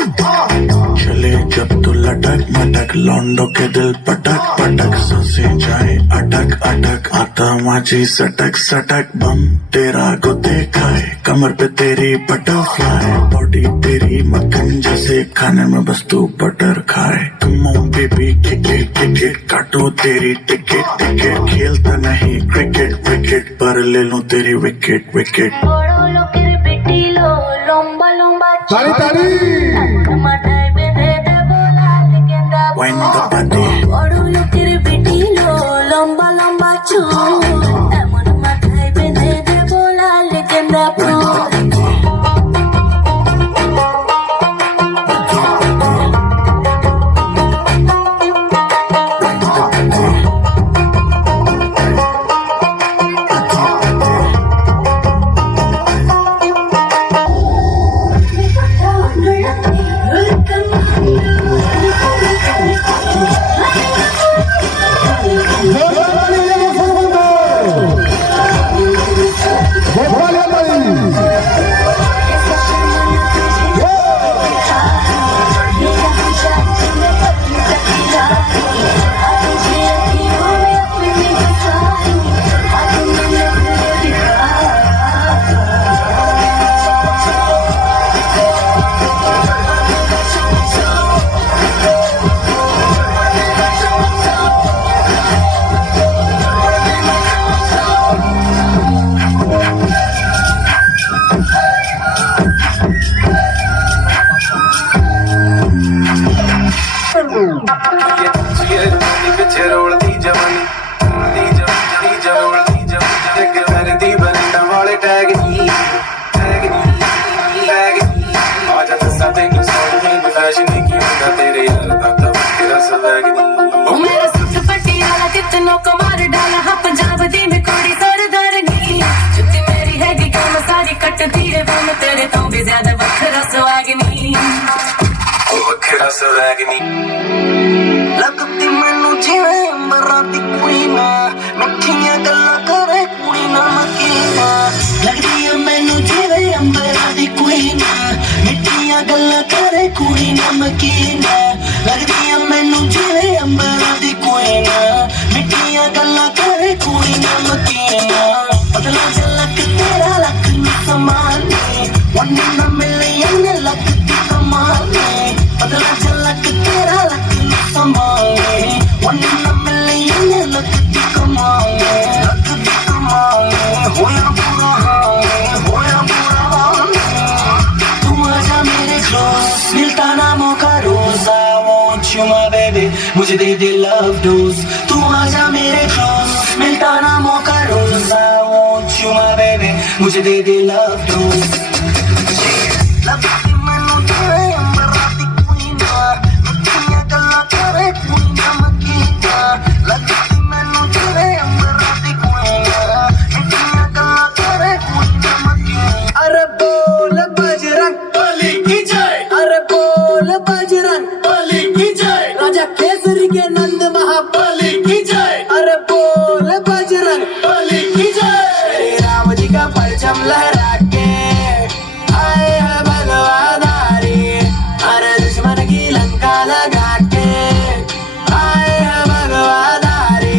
चले जब तू लटक मटक लौंडो के दिल पटक पटक सांसे जाए अटक अटक आता माझी सटक सटक बम तेरा को देखा है कमर पे तेरी बटरफ्लाई बॉडी तेरी मक्खन जैसे खाने में बस तू बटर खाए come on baby kick it काटो तेरी टिकट टिकट खेलता नहीं क्रिकेट विकेट पर ले लूं तेरी विकेट विकेट ताली ताली Wind the body বড় লোকের বেটিলো লম্বা লম্বা চুল এমন মাথায় বেঁধে দেব লাল গেন্দা ফুল ਰੋਲਦੀ ਜਵਾਨੀ ਦੀ ਜਵਾਨੀ ਕਰਦੀ ਬੰਦਾ ਵਾਲੇ ਟੈਗ ਨੀ ਆ ਜਾ ਦੱਸਾਂ ਤੈਨੂੰ ਸੋਹਣੀ ਫੈਸ਼ਨ ਕੀ ਹੁੰਦਾ ਤੇਰੇ ਯਾਰ ਦਾ ਤੇਰਾ ਸਵੈਗ ਨੀ ਉਹ ਮੇਰਾ ਸੁੱਟ ਪਟਿਆਲਾ ਕਿਤਨੋਂ ਕਮਾਰ ਡਾਲਾ ਹਾਂ ਪੰਜਾਬ ਦੀ ਮੈਂ ਕੁੜੀ ਸਰਦਾਰ ਨੀ ਜੁੱਤੀ ਮੇਰੀ ਹੈਗੀ ਕੰਮ ਸਾਰੀ ਕੱਟਦੀ ਏ ਬਮ ਤੇਰੇ ਤੋਂ ਵੀ ਜ਼ਿਆਦਾ ਵੱਖਰਾ ਸਵੈਗ ਨੀ ਉਹ ਵੱਖਰਾ ਸਵੈਗ ਨੀ ਲੱਗਦੀ ਮੈਨੂੰ ਜਿਵੇਂ ਅੰਬਰਾਂ ਦੀ ਕੁੜੀ ਨਾ ਮਿੱਠੀਆਂ ਗੱਲਾਂ ਕਰੇ ਕੁੜੀ ਨਾ ਮਕੀਨਾ ਲੱਗਦੀ ਏ ਮੈਨੂੰ ਜਿਵੇਂ ਅੰਬਰਾਂ ਦੀ ਕੁੜੀ ਨਾ ਮਿੱਠੀਆਂ ਗੱਲਾਂ ਕਰੇ ਕੁੜੀ ਨਾ ਮਕੀਨਾ ਲੱਗਦੀ ਏ ਮੈਨੂੰ ਜਿਵੇਂ ਅੰਬਰਾਂ ਦੀ ਕੁੜੀ ਨਾ ਮਿੱਠੀਆਂ ਗੱਲਾਂ ਕਰੇ ਕੁੜੀ ਨਾ ਮਕੀਨਾ ਪਤਲਾ ਝਲਕ ਤੇਰਾ ਲੱਕ ਨੂੰ ਸਮਾਨੇ one in a million ਲੱਕ ਦੀ ਕਮਾਨੇ ਪਤਲਾ ਝਲਕ ਤੇਰਾ ਲੱਕ ਨੂੰ ਸਮਾਨੇ one in a million ਲੱਕ ਦੀ ਕਮਾਨੇ ਹੋਇਆ ਬੁਰਾ ਹਾਲ ਤੂੰ ਆਜਾ ਮੇਰੇ close मिलता ना मौका रोज I want you my baby मुझे दे दे love dose तू आजा मेरे close मिलता ना मौका रोज I want you my baby मुझे दे दे love dose लगती मैनू तेरे अंबरां दी कुड़ी ना मिठियां गल्लां करे कुड़ी ना मकीना लगती मैनू तेरे अंबरां दी कुड़ी ना मिठियां गल्लां करे कुड़ी ना मकीना अरे बोल बजरंग बली की जय अरे बोल बजरंग बली की जय राजा केसरी के नंद महाबली की जय अरे बोल बजरंग बली की जय श्री राम जी का परचम लहरा के आए हैं भगवाधारी अरे दुश्मन की लंका लगा के आए हैं भगवाधारी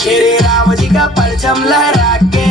श्री राम जी का परचम लहरा के